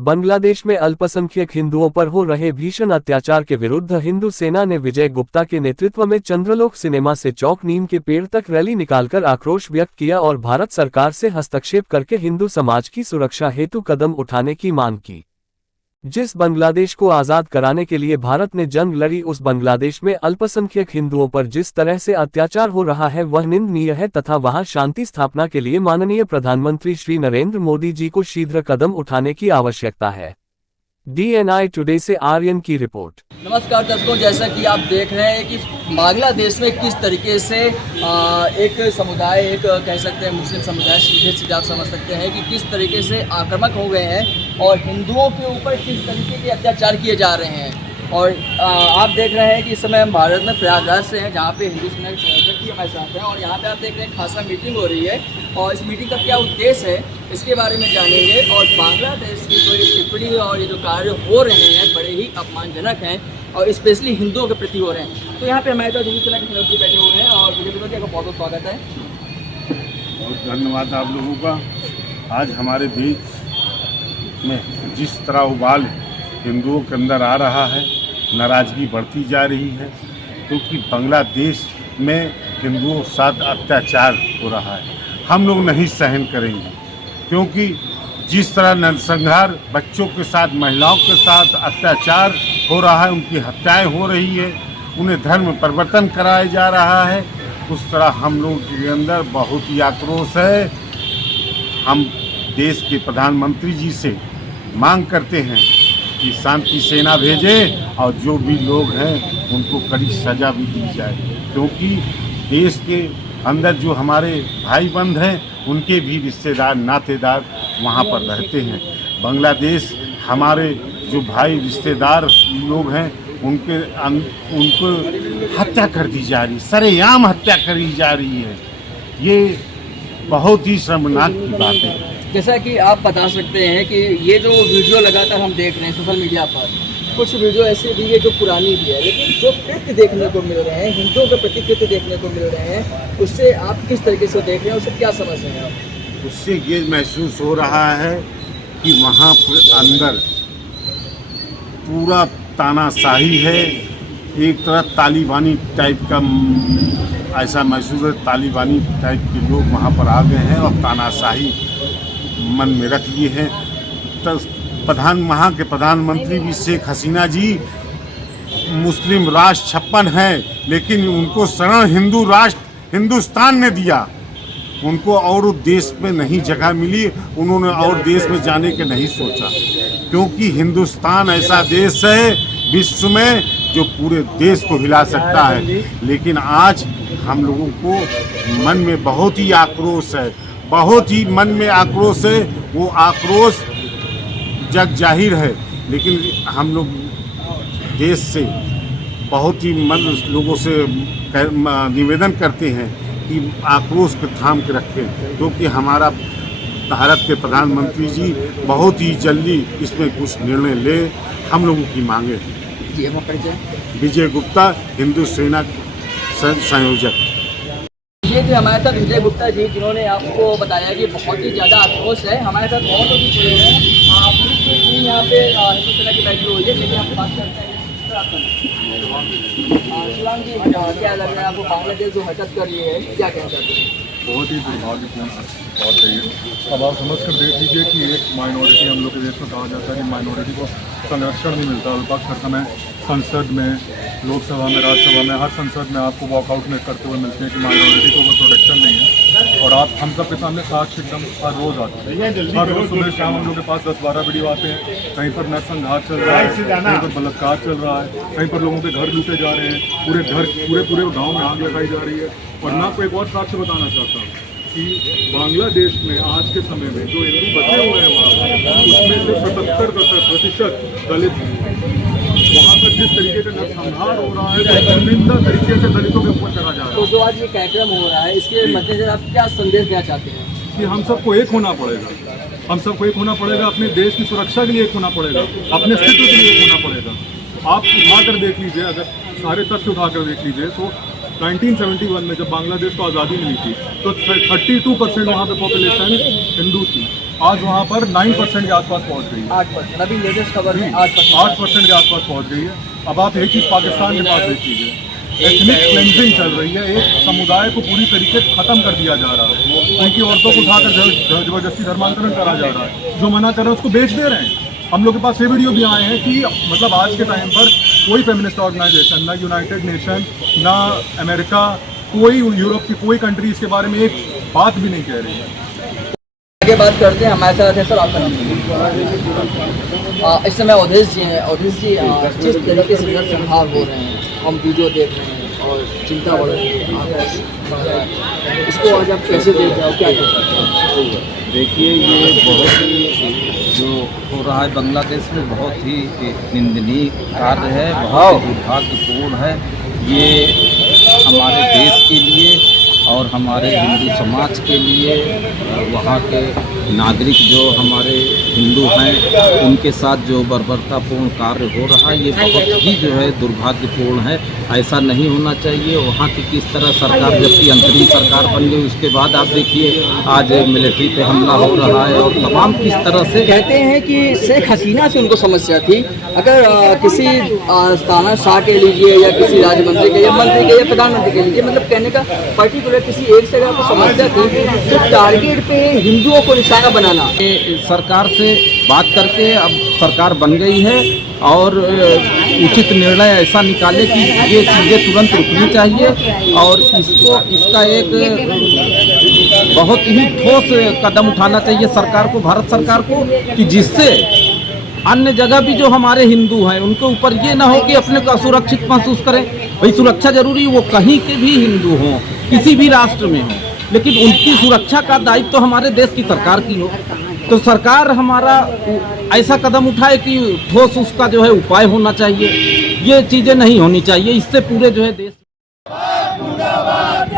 बांग्लादेश में अल्पसंख्यक हिंदुओं पर हो रहे भीषण अत्याचार के विरुद्ध हिंदू सेना ने विजय गुप्ता के नेतृत्व में चंद्रलोक सिनेमा से चौक नीम के पेड़ तक रैली निकालकर आक्रोश व्यक्त किया और भारत सरकार से हस्तक्षेप करके हिंदू समाज की सुरक्षा हेतु कदम उठाने की मांग की। जिस बांग्लादेश को आज़ाद कराने के लिए भारत ने जंग लड़ी, उस बांग्लादेश में अल्पसंख्यक हिंदुओं पर जिस तरह से अत्याचार हो रहा है वह निंदनीय है तथा वहां शांति स्थापना के लिए माननीय प्रधानमंत्री श्री नरेंद्र मोदी जी को शीघ्र कदम उठाने की आवश्यकता है। DNI टुडे से आर्यन की रिपोर्ट। नमस्कार दर्शकों, जैसा कि आप देख रहे हैं कि बांग्लादेश में किस तरीके से एक समुदाय, एक कह सकते हैं मुस्लिम समुदाय, सीधे आप समझ सकते हैं कि किस तरीके से आक्रामक हो गए हैं और हिंदुओं के ऊपर किस तरीके के अत्याचार किए जा रहे हैं। और आप देख रहे हैं कि इस समय हम भारत में प्रयागराज से हैं, जहाँ पे हिंदू सेना के संयोजक भी हमारे साथ हैं और यहाँ पे आप देख रहे हैं खासा मीटिंग हो रही है और इस मीटिंग का क्या उद्देश्य है इसके बारे में जानेंगे। और बांग्लादेश की जो ये टिप्पणी और ये जो कार्य हो रहे हैं बड़े ही अपमानजनक हैं और स्पेशली हिंदुओं के प्रति हो रहे हैं। तो यहाँ पे हमारे साथ हिंदू सेना के संयोजक बैठे हुए हैं और विजय गुप्ता जी का बहुत बहुत स्वागत है। बहुत धन्यवाद आप लोगों का। आज हमारे देश में जिस तरह उबाल हिंदुओं के अंदर आ रहा है, नाराज़गी बढ़ती जा रही है, क्योंकि बांग्लादेश में हिंदुओं के साथ अत्याचार हो रहा है। हम लोग नहीं सहन करेंगे, क्योंकि जिस तरह नरसंहार बच्चों के साथ, महिलाओं के साथ अत्याचार हो रहा है, उनकी हत्याएं हो रही है, उन्हें धर्म परिवर्तन कराया जा रहा है, उस तरह हम लोगों के अंदर बहुत ही आक्रोश है। हम देश के प्रधानमंत्री जी से मांग करते हैं कि शांति सेना भेजें और जो भी लोग हैं उनको कड़ी सज़ा भी दी जाए, क्योंकि देश के अंदर जो हमारे भाई बंध हैं उनके भी रिश्तेदार, नातेदार वहाँ पर रहते हैं। बांग्लादेश हमारे जो भाई रिश्तेदार लोग हैं उनको हत्या कर दी जा रही है, सरेआम हत्या करी जा रही है। ये बहुत ही शर्मनाक की बात है। जैसा कि आप बता सकते हैं कि ये जो वीडियो लगातार हम देख रहे हैं सोशल मीडिया पर, कुछ वीडियो ऐसे भी है जो पुरानी भी है, लेकिन जो कृत्य देखने को मिल रहे हैं, हिंदुओं के प्रति कृत्य देखने को मिल रहे हैं, उससे आप किस तरीके से देख रहे हैं, उससे क्या समझ रहे हैं आप? उससे ये महसूस हो रहा है कि वहाँ पर अंदर पूरा तानाशाही है। एक तरह तालिबानी टाइप का ऐसा महसूस है, तालिबानी टाइप के लोग वहाँ पर आ गए हैं और तानाशाही मन में रख लिए हैं। तो वहाँ के प्रधानमंत्री भी शेख हसीना जी मुस्लिम राष्ट्र 56 हैं, लेकिन उनको शरण हिंदू राष्ट्र हिंदुस्तान ने दिया। उनको और देश में नहीं जगह मिली, उन्होंने और देश में जाने के नहीं सोचा, क्योंकि हिंदुस्तान ऐसा देश है विश्व में जो पूरे देश को हिला सकता है। लेकिन आज हम लोगों को मन में बहुत ही आक्रोश है, बहुत ही मन में आक्रोश है। वो आक्रोश जग जाहिर है, लेकिन हम लोग देश से बहुत ही लोगों से निवेदन करते हैं कि आक्रोश को थाम के रखें, क्योंकि हमारा भारत के प्रधानमंत्री जी बहुत ही जल्दी इसमें कुछ निर्णय ले। हम लोगों की मांगे हैं। विजय गुप्ता, हिंदू सेना संयोजक। ये थे हमारे साथ विजय गुप्ता जी, जिन्होंने आपको बताया कि बहुत ही ज़्यादा आक्रोश है। हमारे साथ बहुत लोग जुड़े हुए हैं, पूरी टीम यहाँ पे हिंदू सेना की बैठी हुई है। लेकिन आपसे बात करते हैं शिवांग जी, क्या लग रहा है आपको? बांग्लादेश जो हरकत कर रही है, क्या कहना चाहते हैं? बहुत ही दुर्भाग्यपूर्ण बात है ये। अब आप समझ कर देख लीजिए कि एक माइनॉरिटी, हम लोग के देश में कहा जाता है कि माइनॉरिटी को संरक्षण नहीं मिलता। अल्पसंख्यक समय संसद में, लोकसभा में, राज्यसभा में, हर संसद में आपको वॉकआउट में करते हुए मिलते हैं कि माइनॉरिटी को कोई प्रोटेक्शन नहीं है। और आप हम सब के सामने साक्ष्य एकदम हर रोज़ आते हैं। हर रोज़ सुबह शाम हम लोग के पास 10-12 वीडियो आते हैं। कहीं पर नरसंहार चल रहा है, कहीं पर बलात्कार चल रहा है, कहीं पर लोगों के घर लूटे जा रहे हैं, पूरे गाँव में आग लगाई जा रही है। और मैं आपको एक और साक्ष्य बताना चाहता हूँ कि बांग्लादेश में आज के समय में जो हिंदू बचे हुए हैं वहाँ, उसमें से 77% दलित हैं। वहाँ पर जिस तरीके का नरसंहार हो रहा है, शर्मिंदा तरीके से दलितों के ऊपर करा जा रहा है। तो जो आज ये कार्यक्रम हो रहा है, इसके मद्देनजर आप क्या संदेश देना चाहते हैं? कि हम सबको एक होना पड़ेगा, हम सबको एक होना पड़ेगा, अपने देश की सुरक्षा के लिए एक होना पड़ेगा, अपने अस्तित्व के लिए एक होना पड़ेगा। आप उठा कर देख लीजिए, अगर सारे तथ्य उठा कर देख लीजिए तो 1971 में जब बांग्लादेश को आज़ादी मिली थी तो 32% वहाँ पे पॉपुलेशन हिंदू थी। आज वहाँ पर 9% के आसपास पहुँच गई है। 8%, अभी लेटेस्ट खबर में 8%। 8% के आसपास पहुँच गई है। अब आप एक चीज़ पाकिस्तान के पास देखिए, एथनिक क्लेंजिंग चल रही है। एक समुदाय को पूरी तरीके से ख़त्म कर दिया जा रहा है। उनकी औरतों को उठाकर जबरदस्ती धर्मांतरण करा जा रहा है। जो मना कर रहे हैं उसको बेच दे रहे हैं। हम लोग के पास ये वीडियो भी आए हैं कि मतलब आज के टाइम पर कोई फेमिनिस्ट ऑर्गेनाइजेशन, ना यूनाइटेड नेशन, ना अमेरिका, कोई यूरोप की कोई कंट्री इसके बारे में एक बात भी नहीं कह रही है। आगे बात करते हैं, हमारे साथ है सर आपका नाम। इस समय अवधेश जी हैं। अवधेश जी, जिस तरीके से नरसंहार हो रहे हैं, हम वीडियो देख रहे हैं और चिंता बढ़ रही है, इसको आज आप कैसे देख रहे हो, क्या कहते हैं? देखिए, ये बहुत ही जो हो रहा है बांग्लादेश में बहुत ही निंदनीय कार्य है, बहुत ही दुर्भाग्यपूर्ण है। ये हमारे देश के लिए और हमारे हिंदू समाज के लिए, वहाँ के नागरिक जो हमारे हिंदू हैं उनके साथ जो बर्बरतापूर्ण कार्य हो रहा है, ये बहुत ही जो है दुर्भाग्यपूर्ण है। ऐसा नहीं होना चाहिए। वहाँ की किस तरह सरकार, जबकि अंतरिम सरकार बन गई, उसके बाद आप देखिए आज मिलिट्री पे हमला हो रहा है और तमाम किस तरह से कहते हैं कि शेख हसीना से उनको समस्या थी। अगर किसी तानाशाह के लीजिए या किसी राज्य मंत्री के या मंत्री के या प्रधानमंत्री के लीजिए, मतलब कहने का पर्टिकुलर किसी एक से अगर समस्या थी तो टारगेट पे हिंदुओं को निशाना बनाना। सरकार से बात करके अब सरकार बन गई है और उचित निर्णय ऐसा निकाले कि ये चीज़ें तुरंत रुकनी चाहिए और इसका एक बहुत ही ठोस कदम उठाना चाहिए सरकार को, भारत सरकार को, कि जिससे अन्य जगह भी जो हमारे हिंदू हैं उनके ऊपर ये ना हो कि अपने को असुरक्षित महसूस करें। भाई सुरक्षा जरूरी, वो कहीं के भी हिंदू हों, किसी भी राष्ट्र में हों, लेकिन उनकी सुरक्षा का दायित्व तो हमारे देश की सरकार की हो। तो सरकार हमारा ऐसा कदम उठाए कि ठोस उसका जो है उपाय होना चाहिए। ये चीज़ें नहीं होनी चाहिए, इससे पूरे जो है देश मुर्दाबाद